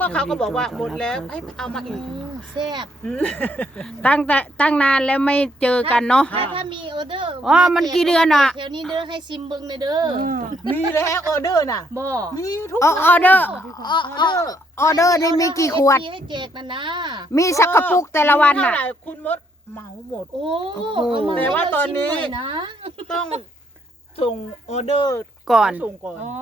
ก็เขาก็บอกว่าหมดแล้วให้เอามาอีก แซ่บตั้งแต่ตั้งนานแล้วไม่เจอกันเนาะ ถ้าถ้ามีออเดอร์อ๋อมันกี่เดือนอะ แถวนี้เด้อให้ซิมเบิงเลยเด้อมีแล้วออเดอร์น่ะบ่มีทุกออออเดอร์ออเดอร์ออเดอร์นี่มีกี่ขวด ให้แจกนะนะมีสักกระปุกแต่ละวันเท่าน่ะไหร่คุณมดเหมาหมด โอ้โอ้โหเอามาแต่ว่าตอนนี้ให้เราชิมหยนะ ต้อง ส่งออเดอร์ก่อน ส่งก่อน อ๋อ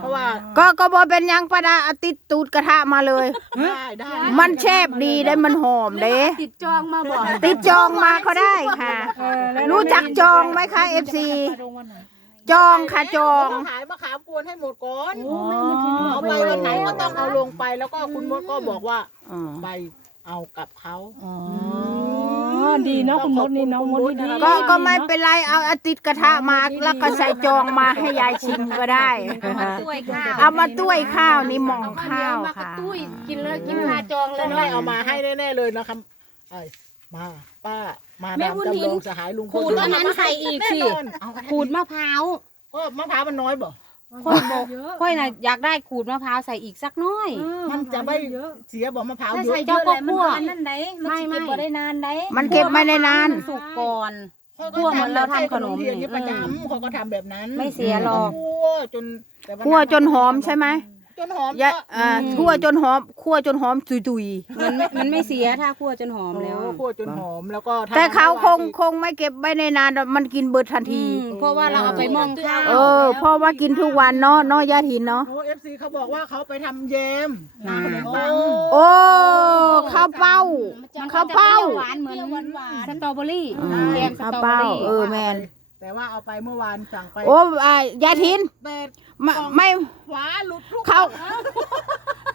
เพราะว่าก็ก็บอเป็นหยังประดาเอาติดตูดกระทะมาเลย ได้ได้มันแชบดีได้มันหอมเด้ ติดจองมาบ่ติดจองมาก็ได้ค่ะรู้จักจองไหมคะเอฟซีจองค่ะจองต้อง ขายมะขามกวนให้หมดก่อนโอ้ไม่มันถึงเอาไปวันไหนก็ต้องเอาลงไปแล้วก็คุณมดก็บอกว่าอืมไปเอากับเขา อ๋อ ดีเนาะคุณมดนี่เนาะมดนี่ดีก็ก็ไม่เป็นไรเอาเอาติดกระทะมาแล้วก็ใส่จองมาให้ยายชิมก็ได้ถ้วยข้าวเอามาต้วยข้าวนี่หมองข้าวมากระค่ะ ตุ้ยกินเลยกินคาจองเลต้ยองเนาะได้เอามาให้แน่ๆเลยนะครับไอ้มาป้ามาแม่ดามบุญจำถิ่ลนองสหายลุงพลขูดอันนั้นใส่อีกสิแน่นอนเอาขูดมะพร้าวก็มะพร้าวมันน้อยบ่ ค่อยบอกค่อยน่ะอยากได้ขูดมะพร้าวใส่อีกสักหน้อยมันจะไม่เสียบ่มะพร้าวถ้าเยอะใส่เยอะเลยมันอันนั้นไหนมันไม่สิไม่เก็บบ่ได้นานได้มันเก็บไม่ได้นานสุกก่อนเขาคั่วเหมือนเราทำขนมเทียนนี่นี่ประจำเขาก็ทำแบบนั้นไม่เสียหรอก คั่วจนแต่าคั่วจนหอมใช่ไหม จนหอมยะอ่าคั่วจนหอมคั่วจนหอมตุยตุยมันไม่มันไม่เสียถ้าคั่วจนหอมโอ้แล้วคั่วจนหอมแล้วก็ทำแต่เขาคงคงไม่เก็บไว้ในนานหรอกมันกินเบิดทันทีอืมเพราะว่าเราเอาไปมองข้าวเออเพราะว่ากินทุกวันเนาะเนาะยาถินเนาะโอ้เอฟซีเขาบอกว่าเขาไปทำแยมน้ำขนมปังโอ้ข้าวเป้าข้าวเป้า หวานเหมือนสตรอเบอรี่อืมแกมสข้าวตรอเบอเป้ารี่เออแมน แต่ว่าเอาไปเมื่อวานสั่งไปโอ้อ่ายาถินแต่ไม่ไม่ ขวาหลุดทุกเขา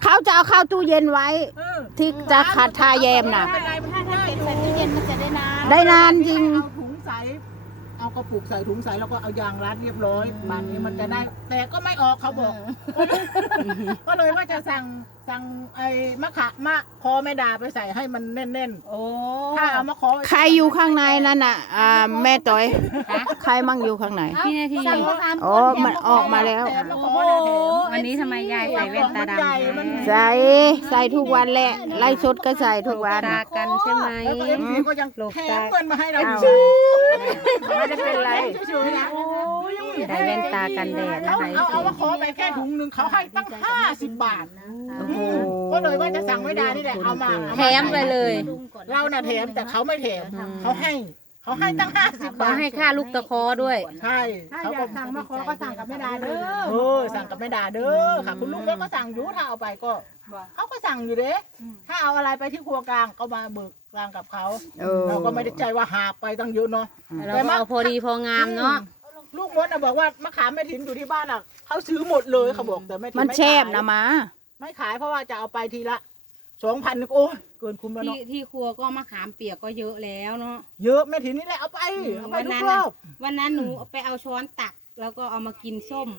เขาจะเอาเข้าตู้เย็นไว้ เออที่จะขัดทาแยมน่ะ ไม่เป็นไรมันถ้าถ้าได้เก็บอยู่ ใส่ตู้เย็นมันจะได้นาน ได้นานจริง เอาถุงใสเอา กระปุกใส่ถุงใสแล้วก็เอายางรัดเรียบร้อยบานนี้มันจะได้ แต่ก็ไม่ออกเขาบอก ก็เลยว่าจะสั่งสั่งไอ้มะขามะคอแม่ดาไปใส่ให้มันแน่นโอ้ๆ ถ้าเอามะคอใครอยู่ข้างในนั่นน่ะอ่าแม่ต้อย ใครมั่งอยู่ข้างใน พี่นาที สั่งมาสามอ๋อมันออกมาแล้ว ถมะขอแม่ดาแถม วันนี้ทำไมยายใส่แว่นตาดำใหญ่มันใส่ใส่ทุกวันแหละไล่สดก็ใส่ทุกวัน ตากันใช่ไหม แล้วก็เอฟซีก็ยังหลบแถตามเงินมาให้เราอ้าวชื่อ ไม่ได้เป็นไรเฉยๆนะใส่แว่นตากันแดดเอานะคะเอาเอามาขอไปแค่ถุงหนึ่งเขาให้ตั้งห้าสิบบาทโอ้โหก็เลยว่าจะสั่งไม่ได้นี่แหละเอามาแถมไปเลยเราน่ะแถมแต่เขาไม่แถมเขาให้เขาให้ตั้งห้าสิบขบาอทให้ค่าลูกตะคอด้วย ใช่ถ้าเขาอยาก็กสั่งมาขอก็สั่งกับแม่ดาเด้อเออสั่งกับไม่ด่าเด้อค่ะ คุณลุงก็สั่งอยู่ถ้าเอาไปก็ เขาก็สั่งอยู่เด้ ถ้าเอาอะไรไปที่ครัวกลางก็มาเบิก กลางกับเขาเออ เราก็ไม่ได้ใจว่าหาบไปตั้งเยอะเนาะ เราก็เอาพอดีพองามเนาะ ลูกมดน่ะบอกว่ามะขามแม่ถิ่นอยู่ที่บ้านอะเขาซื้อหมดเลยเขาบอกแต่แม่ถิ่นมันไม่แชขายบนะมา ไม่ขายเพราะว่าจะเอาไปทีละสองพันโอ้ยเกินคุ้มแล้วที่เนาะที่ครัวก็มะขามเปียกก็เยอะแล้วเนาะ เยอะแม่ถิ่นนี่แหละเอาไปเอาไปวันทุนั้กนรน่ะ อบวันนั้นหนูไปเอาช้อนตัก แล้วก็เอามากินส้ม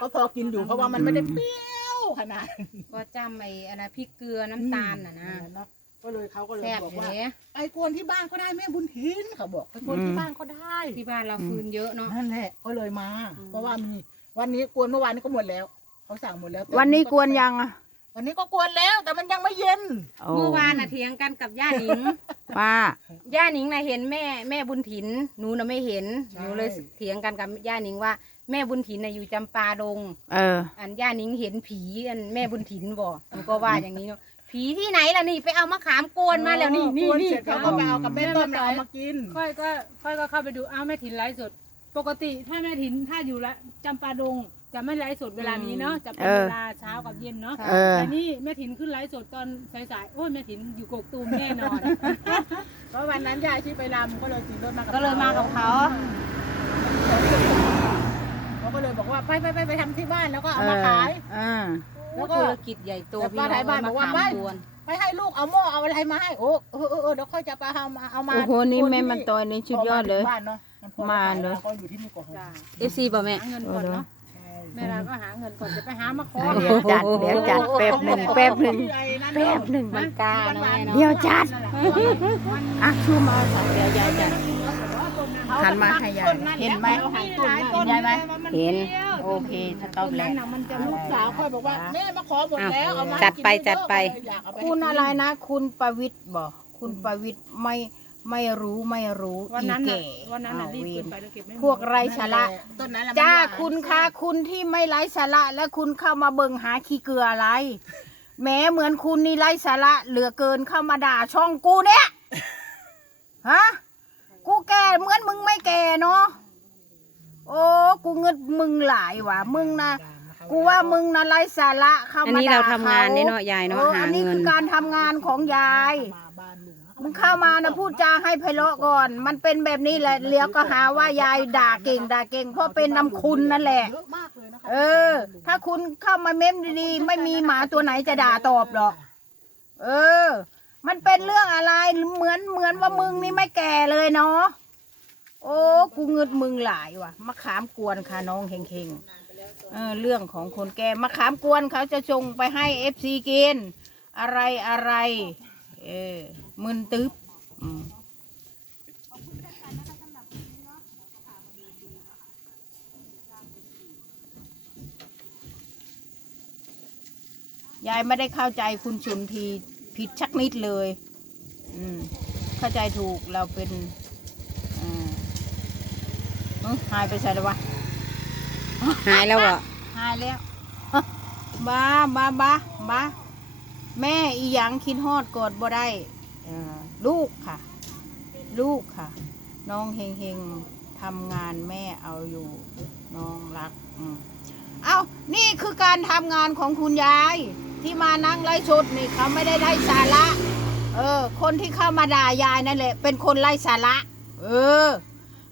ก็พอกินอยู่เพราะว่ามันไม่ได้เปรี้ยวขนาดก็จำไอ้อะไรพริกเกลือน้ำตาลน่ะนะเนาะ ก็เลยเขาก็เลยแซ่บบอกอยู่ว่าเด้ไปกวนที่บ้านก็ได้แม่บุญถินเขาบอกไปกวนที่บ้านก็ได้ที่บ้านเราฟืนเยอะเนาะ นั่นแหละก็เลยมา อืม เพราะว่ามีวันนี้กวนเมื่อวานนี้ก็หมดแล้ว เขาสั่งหมดแล้วแต่วันนี้กวนยังอะวันนี้ก็กวนแล้ว แต่มันยังไม่เย็นโอ้เมื่อวานน่ะเถียงกันกับย่าหนิง ป้า ย่าหนิงน่ะเห็นแม่แม่บุญถินหนูน่ะไม่เห็นใช่ หนูเลยเถียงกันกับย่าหนิงว่าแม่บุญถินน่ะอยู่จำปาดง เออ อันย่าหนิงเห็นผีอันแม่บุญถินบอกหนูก็ว่าอย่างนี้เนาะ ผีที่ไหนล่ะนี่ไปเอามะขามกวนมาแล้วนี่นี่กวนนี่ เสร็จเขาก็ไปเอากับแม่ต้นเอามากิน ค่อยก็ค่อยก็เข้าไปดูอ้าวแม่ถิ่นไลฟ์สด ปกติถ้าแม่ถิ่นถ้าอยู่ละจำปาดงจะไม่ไลฟ์สดเวลานี้เนาะจะเป็นเออเวลาเช้ากับเย็นเนาะเออ แต่นี่แม่ถิ่นขึ้นไลฟ์สดตอนสายๆโอ้ยแม่ถิ่นอยู่กกตูมแน่นอน เพราะวันนั้นยายที่ไปรำก็เลยขี่รถมากับก็เลยมากับเขา เขาก็เลยบอกว่าไปไปไปไปทำที่บ้านแล้วก็เอาเอมาอขาย อ่า แล้วก็ธุรกิจใหญ่โตแต่พี่ป้าน้ท้ายบ้านองบอกว่ามะไม่ขามกวนไปให้ลูกเอาหม้อเอาอะไรมาให้โอ้เออเออเออเดี๋ยวค่อยจะไปเอามาเอามาโอ้โหนี่แม่มันตอยนี่ชุดยอดเลยพมาถึงบ้านเนาะนพอมาเลยก็อยู่ที่นี่ก่อนจ้าเอฟซีป่ะแม่ หาเงินก่อนเนาะใช่แม่ดาก็หาเงินก่อนจะไปหามาขอเดี๋ยวจัดเดี๋ยวจัดแป๊บหนึ่งแป๊บหนึ่งแป๊บหนึ่ง มันกล้าเนาะแม่เนาะ เดี๋ยวจัด อะชูมาเดี๋ยวยายจัดหันมาให้ยายเห็นไหมเห็นยายไหม เห็นเโอเคถ้าตอบต้นแล้นั้วนน่ะมันจะลูลูกกสาวค่อยบอกว่าแม่มาขอหมดแล้วเอามาจัดไปให้กินจัดไปเยอะๆอยากเอาไป คุณอะไรนะ คุณประวิทย์บอกคุณประวิทย์ไม่ไม่รู้ไม่รู้วันอีนั้นน่ะแก่วันนั้นน่ะอ้าวรีบเวเกิรนไปแล้วเก็บไม่หมดพวกไร้สาระต้นนั้นแหละจ้ามันหวานคุณคะคุณที่ไม่ไร้สาระและคุณเข้ามาเบิ่งหาขี้เกลืออะไรแหม้เหมือนคุณนี่ไร้สาระเหลือเกินเข้ามาด่าช่องกูเนี่ยฮะกูแก่เหมือนมึงไม่แก่เนาะโอ้ กูเงิดมึงหลายว่ะมึงนะกูว่ามึงนะไร้สาระเข้าอันมานี้ด่าเราทำงานขเนี่ยเนาะยายเนาะออหาอันนี้เงิคืนอการทำงานของยายมาบ้านลุงนะมึงเข้ามานะพูดจาให้ไพเราะก่อน มันเป็นแบบนี้แหละเลี้ยวก็หาว่ายายด่าเก่งด่าเก่ง เพราะเป็นนำคุณนั่นแหละเยอะมากเลยนะคะเออ ถ้าคุณเข้ามาเม้มดีๆ ไม่มีหมาตัวไหนจะด่าตอบหรอก เออ มันเป็นเรื่องอะไรเหมือนเหมือนว่ามึงนี่ไม่แก่เลยเนาะ โอ้กูเงึดมึงหลายว่ะมะขามกวนค่ะน้องเฮงๆเออเรื่องของคนแก่มะขามกวนเขาจะส่งไปให้เอฟซีกินอะไรอะไรเออมึนตึ๊บยายไม่ได้เข้าใจคุณชุนทีผิดชักนิดเลย อืม เข้าใจถูกเราเป็น เอ้าหายไปใส่แล้ววะหายแล้วเหรอหายแล้วบ้าบ้าบ้าบ้าแม่อีหยังคิดฮอดกอดบ่ได้เอ่อลูกค่ะ ลูกค่ะ น้องเฮงเฮงทำงานแม่เอาอยู่ น้องรักอืมเอานี่คือการทำงานของคุณยาย ที่มานั่งไล่ชดนี่เขาไม่ได้ได้สาระ เออ คนที่เข้ามาด่ายายนั่นแหละ เป็นคนไล่สาระ เออ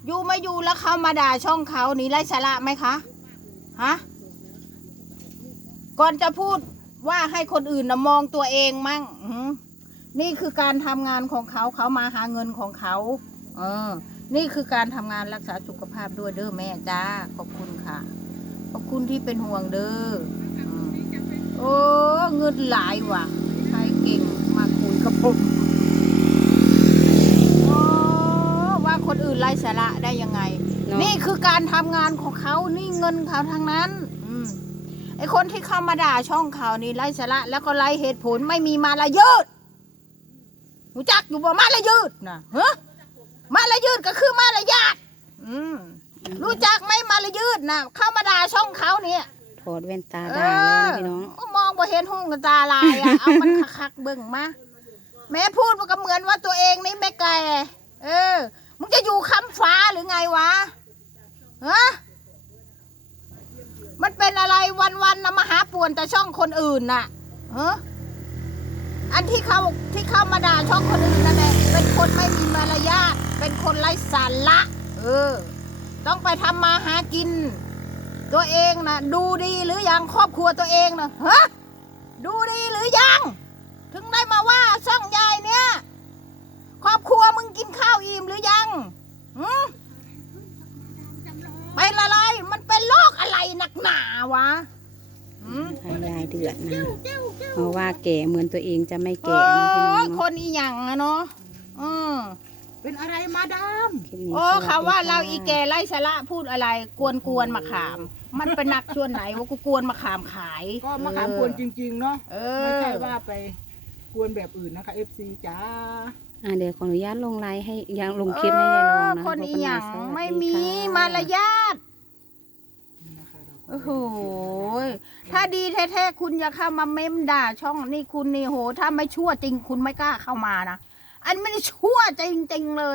อยู่ไม่อยู่แล้วเขามาด่าช่องเขานี่ไล่สาระไหมคะฮะก่อนจะพูดว่าให้คนอื่นนะมองตัวเองมั่งนี่คือการทำงานของเขาเขามาหาเงินของเขา เออ นี่คือการทำงานรักษาสุขภาพด้วยเด้อแม่จ้าขอบคุณค่ะ ขอบคุณที่เป็นห่วงเด้อโอ้เงินหลายว่ะใครเก่งมาคุยกับผม คนอื่นไร้สาระได้ยังไง เนาะนี่คือการทำงานของเขานี่เงินเขาทั้งนั้นอืมไอคนที่เข้ามาด่าช่องเขานี่ไร้สาระแล้วก็ไร้เหตุผลไม่มีมาละยืดหูจักอยู่บ่มาละยืดนะเฮ้มาละยืดก็คือมาละยาดอืมรู้จักไหมมาละยืดนะเข้ามาด่าช่องเขาเนี่ย ถอดแว่นตาได้เลยนะพี่น้องก็มองบ่เห็นหุ่งกับตาลายอะ เอามันคักๆเบิ่งมาแม่พูดมันก็เหมือนว่าตัวเองนี่แม่แก่เออ มึงจะอยู่ค้ำฟ้าหรือไงวะฮะมันเป็นอะไรวันๆนะมาหาป่วนแต่ช่องคนอื่นน่ะฮะอันที่เขาที่เข้ามาด่าช่องคนอื่นนั่นแหละเป็นคนไม่มีมารยาทเป็นคนไร้สาระเออ ต้องไปทำมาหากิน ตัวเองนะดูดีหรือยังครอบครัวตัวเองนะฮะดูดีหรือยัง ถึงได้มาว่าช่องยายเนี่ย ครอบครัวมึงกินข้าวอิ่มหรือยังหืมเป็นอะไรมันเป็นโรคอะไรหนักหนา วะหืมให้ยายเดือดนะ เพราะว่าแก่เหมือนตัวเองจะไม่โอ้แก่นะพี่น้องยคเนาะนอีหยังอะเนาะอืมเป็นอะไรมาดามคลิปนี้โอ้สสดีเขาว่าเราค่ะอีแก่ไล่สาระพูดอะไรกวนกวนๆมาขาม มันเป็นนักชวนไหนว่ากูกวนมาขามขายก็มะขามกวนจริง ๆ เนาะเออ ไม่ใช่ว่าไปกวนแบบอื่นนะคะ FC จ้า อ่าเดี๋ยวขออนุญาตลงไลน์ให้ยังลงคลิปให้ยายลองนะเออคนอีหยังพบกันใหม่สวัสดีไม่มีค่ะมารยาท โอ้โหถ้าดีแท้ๆคุณอย่าเข้ามาเม้มด่า ช่องนี่คุณนี่โห ถ้าไม่ชั่วจริง คุณไม่กล้าเข้ามานะ อันไม่ชั่วจริงๆเลย